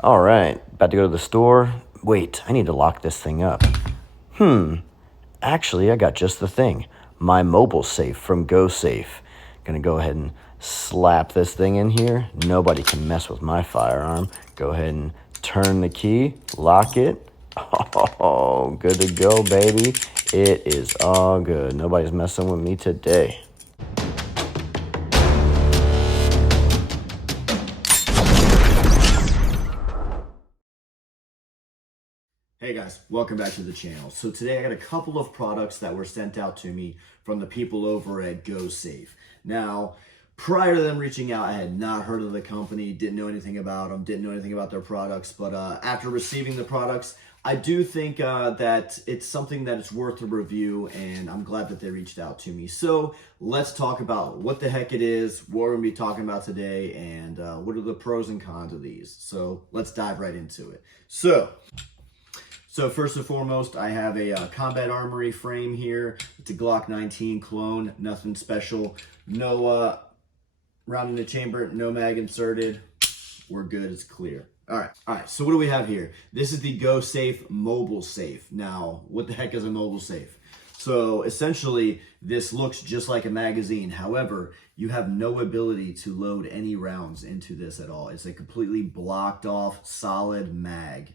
All right, about to go to the store. Wait, I need to lock this thing up. Actually, I got just the thing. My mobile safe from GoSafe. Gonna go ahead and slap this thing in here. Nobody can mess with my firearm. Go ahead and turn the key, lock it. Oh, good to go, baby. It is all good. Nobody's messing with me today. Hey guys, welcome back to the channel. So today I got a couple of products that were sent out to me from the people over at GoSafe. Now, prior to them reaching out, I had not heard of the company, didn't know anything about them, didn't know anything about their products, but after receiving the products, I do think that it's something that it's worth a review, and I'm glad that they reached out to me. So let's talk about what the heck it is, what we're going to be talking about today, and what are the pros and cons of these. So let's dive right into it. So first and foremost, I have a Combat Armory frame here. It's a Glock 19 clone, nothing special. No round in the chamber, no mag inserted. We're good, it's clear. All right, so what do we have here? This is the GoSafe mobile safe. Now, what the heck is a mobile safe? So essentially, this looks just like a magazine. However, you have no ability to load any rounds into this at all. It's a completely blocked off, solid mag.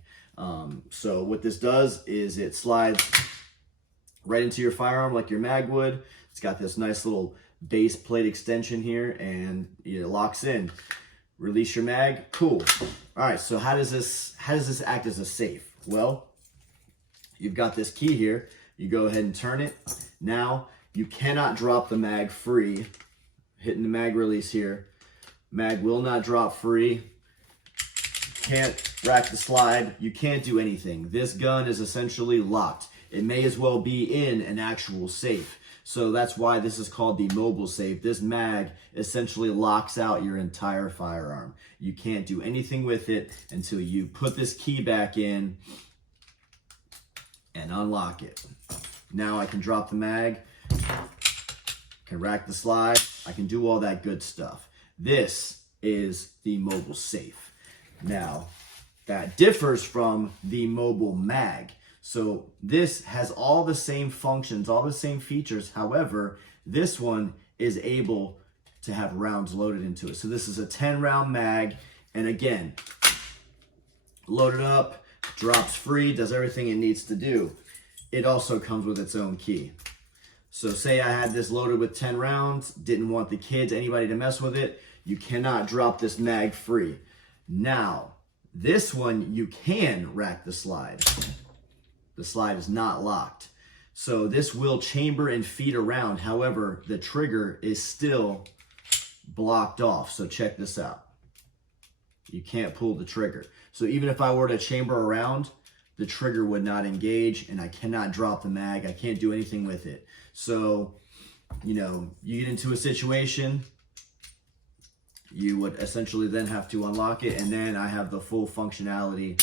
So what this does is it slides right into your firearm like your mag would. It's got this nice little base plate extension here, and it locks in. Release your mag, cool. All right, so how does this act as a safe? Well, you've got this key here. You go ahead and turn it. Now you cannot drop the mag free. Hitting the mag release here. Mag will not drop free. Can't rack the slide, you can't do anything. This gun is essentially locked. It may as well be in an actual safe. So that's why this is called the mobile safe. This mag essentially locks out your entire firearm. You can't do anything with it until you put this key back in and unlock it. Now I can drop the mag, can rack the slide, I can do all that good stuff. This is the mobile safe. Now, that differs from the mobile mag. So this has all the same functions, all the same features. However, this one is able to have rounds loaded into it. So this is a 10-round mag. And again, load it up, drops free, does everything it needs to do. It also comes with its own key. So say I had this loaded with 10 rounds, didn't want the kids, anybody to mess with it. You cannot drop this mag free. Now, this one, you can rack the slide. The slide is not locked. So this will chamber and feed around. However, the trigger is still blocked off. So check this out. You can't pull the trigger. So even if I were to chamber around, the trigger would not engage, and I cannot drop the mag. I can't do anything with it. So, you get into a situation, you would essentially then have to unlock it, and then I have the full functionality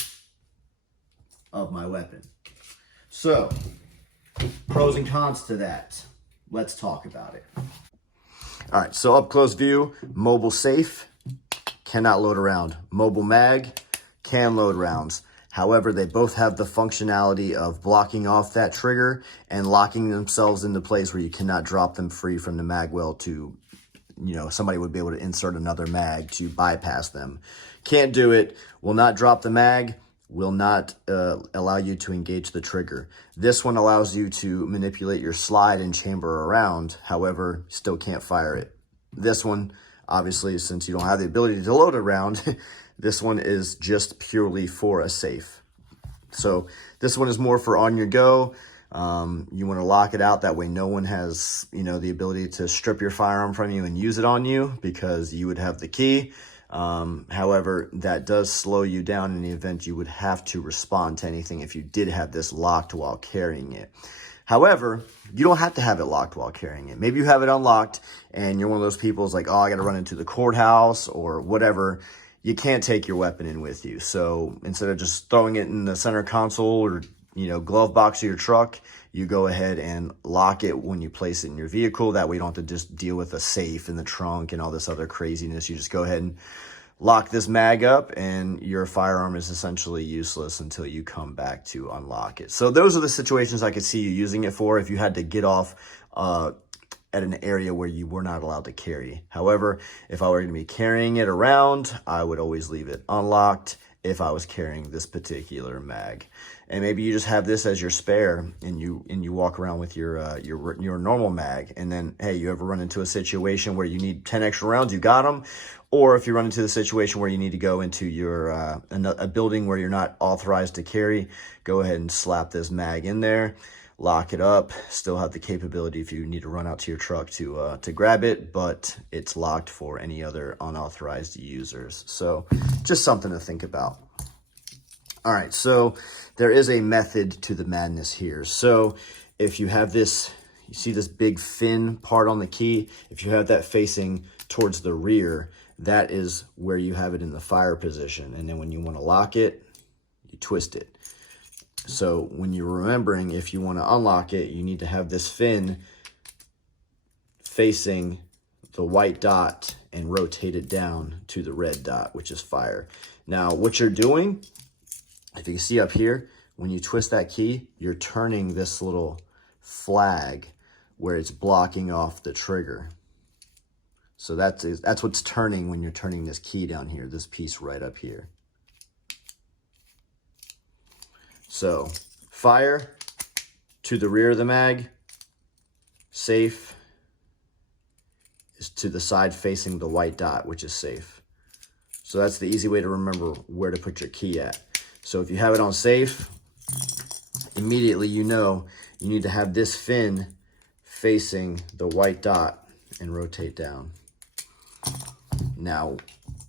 of my weapon. So, pros and cons to that. Let's talk about it. All right, so up close view, mobile safe, cannot load around. Mobile mag, can load rounds. However, they both have the functionality of blocking off that trigger and locking themselves into place where you cannot drop them free from the mag well to, somebody would be able to insert another mag to bypass them. Can't do it, will not drop the mag, will not allow you to engage the trigger. This one allows you to manipulate your slide and chamber around, however, still can't fire it. This one, obviously, since you don't have the ability to load a round, this one is just purely for a safe. So this one is more for on your go. You want to lock it out, that way no one has, the ability to strip your firearm from you and use it on you because you would have the key. However, that does slow you down in the event you would have to respond to anything if you did have this locked while carrying it. However, you don't have to have it locked while carrying it. Maybe you have it unlocked and you're one of those people who's like, oh, I got to run into the courthouse or whatever. You can't take your weapon in with you. So instead of just throwing it in the center console or glove box of your truck, you go ahead and lock it when you place it in your vehicle. That way you don't have to just deal with a safe in the trunk and all this other craziness. You just go ahead and lock this mag up, and your firearm is essentially useless until you come back to unlock it. So those are the situations I could see you using it for if you had to get off at an area where you were not allowed to carry. However, if I were going to be carrying it around, I would always leave it unlocked if I was carrying this particular mag. And maybe you just have this as your spare, and you walk around with your normal mag. And then, hey, you ever run into a situation where you need 10 extra rounds, you got them. Or if you run into the situation where you need to go into your a building where you're not authorized to carry, go ahead and slap this mag in there, lock it up. Still have the capability if you need to run out to your truck to grab it, but it's locked for any other unauthorized users. So just something to think about. All right, so there is a method to the madness here. So if you have this, you see this big fin part on the key, if you have that facing towards the rear, that is where you have it in the fire position. And then when you want to lock it, you twist it. So when you're remembering, if you want to unlock it, you need to have this fin facing the white dot and rotate it down to the red dot, which is fire. Now, what you're doing, if you can see up here, when you twist that key, you're turning this little flag where it's blocking off the trigger. So that's what's turning when you're turning this key down here, this piece right up here. So fire to the rear of the mag, safe is to the side facing the white dot, which is safe. So that's the easy way to remember where to put your key at. So if you have it on safe, immediately you know you need to have this fin facing the white dot and rotate down. Now,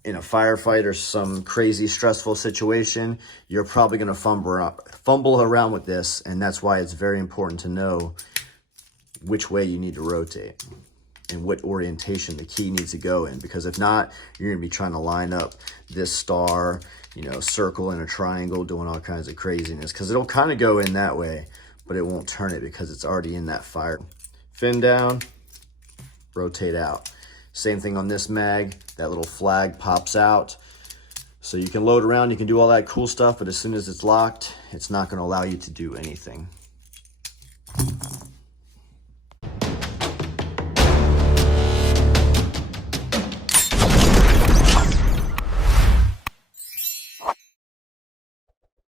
in a firefight or some crazy stressful situation, you're probably going to fumble around with this, and that's why it's very important to know which way you need to rotate and what orientation the key needs to go in, because if not, you're going to be trying to line up this star, circle in a triangle, doing all kinds of craziness, because it'll kind of go in that way, but it won't turn it because it's already in that fire. Fin down, rotate out. Same thing on this mag, that little flag pops out. So you can load around, you can do all that cool stuff, but as soon as it's locked, it's not going to allow you to do anything.